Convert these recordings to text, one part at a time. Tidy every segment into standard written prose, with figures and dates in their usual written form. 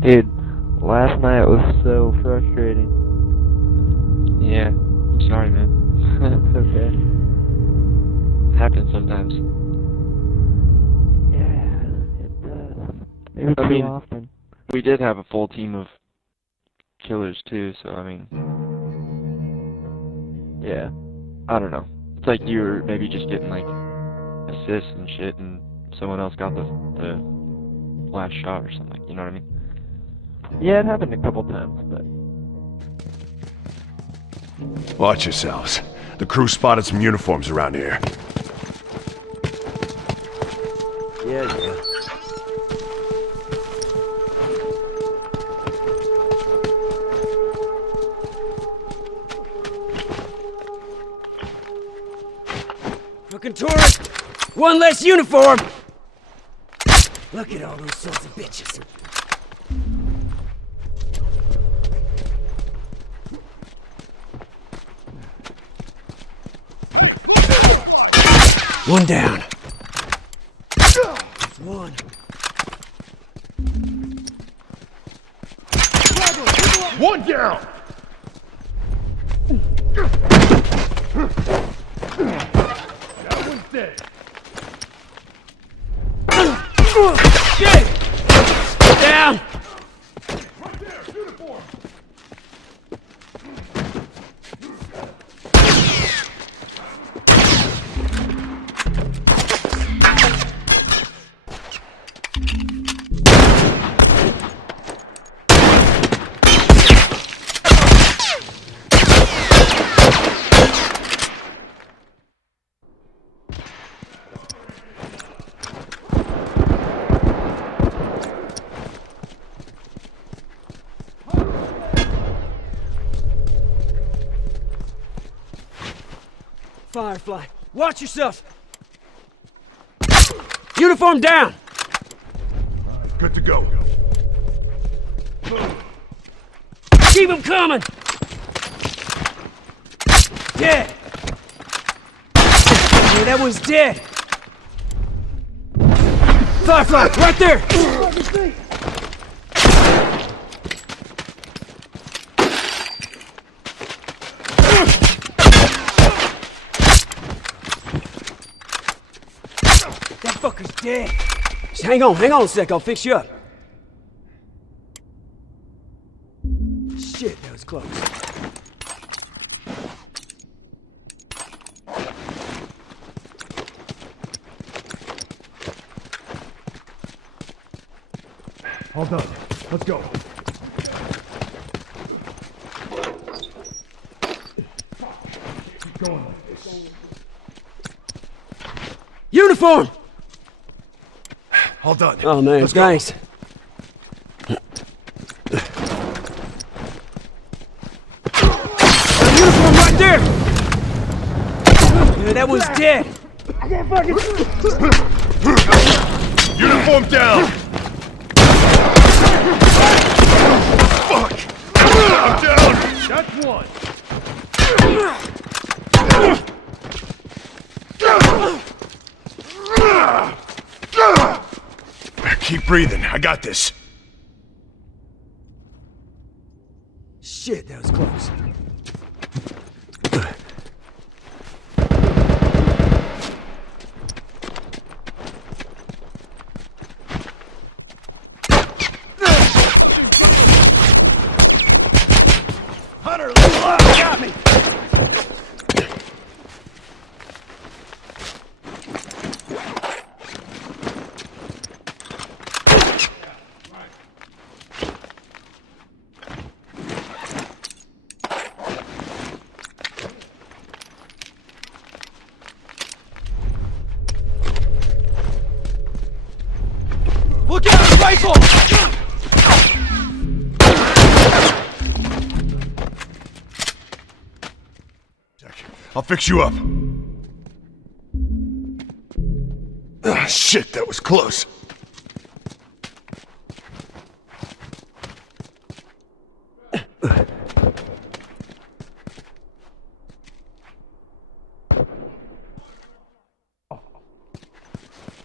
Dude, last night was so frustrating. Yeah, I'm sorry, man. It's okay. It happens sometimes. Yeah, it does. Maybe I too mean, often. we did have a full team of killers too, so I mean, Yeah. I don't know. It's like you were maybe just getting like assists and shit, and someone else got the last shot or something. You know what I mean? Yeah, it happened a couple times, but... Watch yourselves. The crew spotted some uniforms around here. Yeah. Fucking tourist! One less uniform! Look at all those sons of bitches. One down. That's one. One down! That one's dead. Shit! Down! Right there, uniform! Firefly, watch yourself! Uniform down! Good to go. Keep him coming! Dead! Yeah, that one's dead! Firefly, right there! That fucker's dead! Just hang on a sec, I'll fix you up. Shit, that was close. All done. Let's go. Keep going like this. Uniform! All done. Oh man, Let's go. thanks. Uniform right there! Yeah, that one's dead! Uniform down! Fuck! I'm down! That's one! Keep breathing. I got this. Shit, that was close. Hunter, got me! Look out, his rifle! I'll fix you up. Ah, shit, that was close.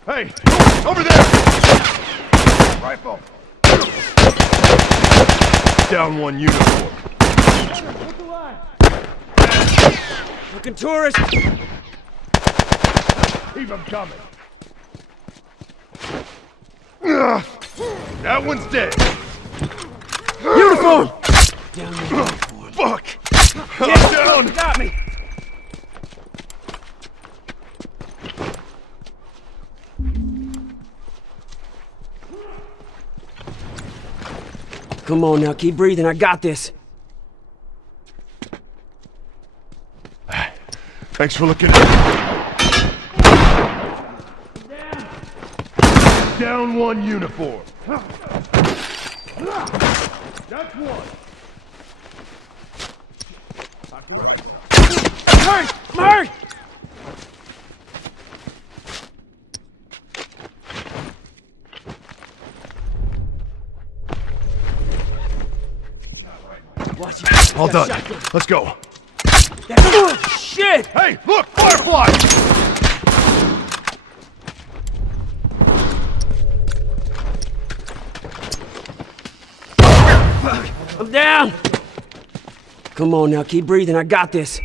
Hey, over there! Rifle! Down one uniform. Fucking tourist! Keep him coming. That one's dead. Uniform! Down the uniform. Fuck! Yeah, I'm down! got me! Come on now, keep breathing, I got this. Thanks for looking out. Down one uniform. That's one. Hurry! Hurry! Watch it. All Got done. shotgun. Let's go. Shit! Hey, look! Firefly! I'm down! Come on now, keep breathing, I got this.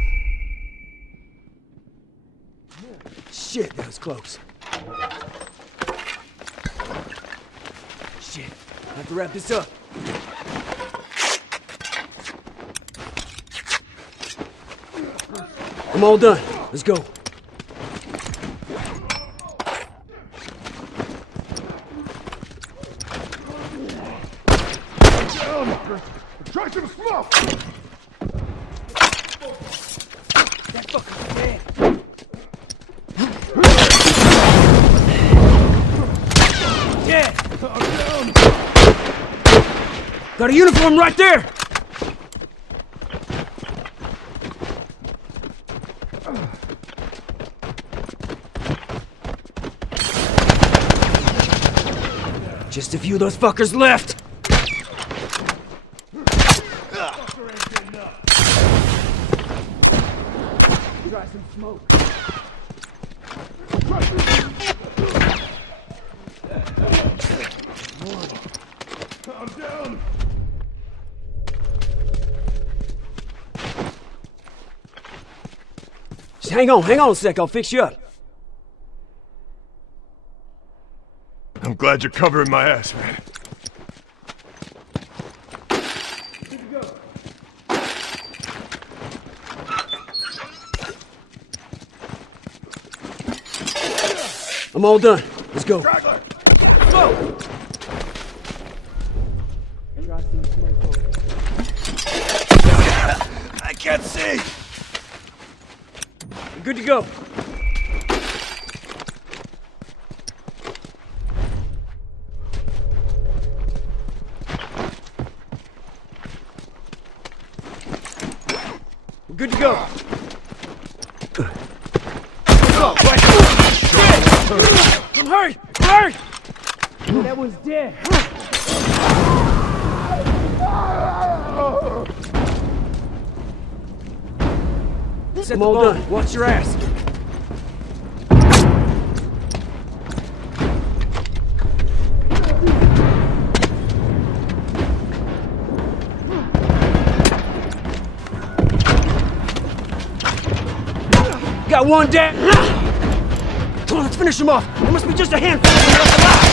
Shit, that was close. Shit, I have to wrap this up. I'm all done. Let's go. Try some smoke! That fucker's dead. Dead! Got a uniform right there! Just a few of those fuckers left! Try some smoke. I'm down! Just hang on a sec, I'll fix you up. I'm glad you're covering my ass, man. I'm all done. Let's go. Straggler! Go! Try some smoke on it. I can't see! You're good to go. We're good to go. I'm hurt! Hurt! That one's dead. I'm all done. Watch your ass. Got one dead. Come on, let's finish him off. There must be just a handful of them left alive.